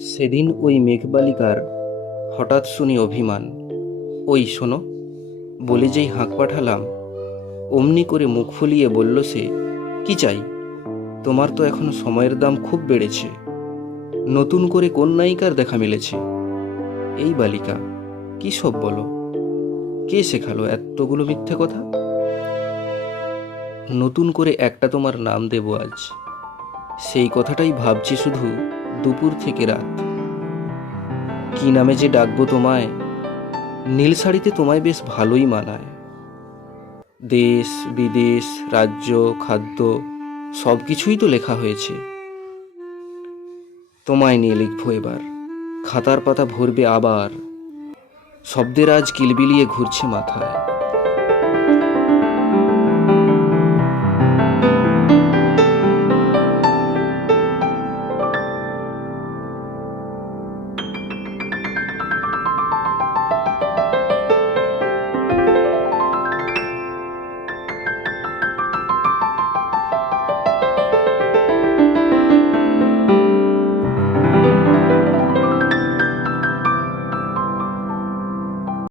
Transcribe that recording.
সেদিন ওই মেঘবালিকার হঠাৎ শুনি অভিমান। ওই শোনো, বলে যেই হাঁক পাঠালাম, অমনি করে মুখ ফুলিয়ে বলল সে, কি চাই? তোমার তো এখন সময়ের দাম খুব বেড়েছে। নতুন করে কোন নায়িকার দেখা মিলেছে। এই বালিকা, কি সব বলো? কে শেখালো এতগুলো মিথ্যে কথা? নতুন করে একটা তোমার নাম দেব আজ। সেই কথাটাই ভাবছি শুধু দুপুর থেকে রাত। কি নামে যে ডাকবো তোমায়? নীল শাড়িতে তোমায় বেশ ভালোই মানায়। দেশ, বিদেশ, রাজ্য, খাদ্য সব কিছুই তো লেখা হয়েছে। তোমায় নিয়ে লিখব এবার। খাতার পাতা ভরবে আবার। শব্দের আজ কিলবিলিয়ে ঘুরছে মাথায়।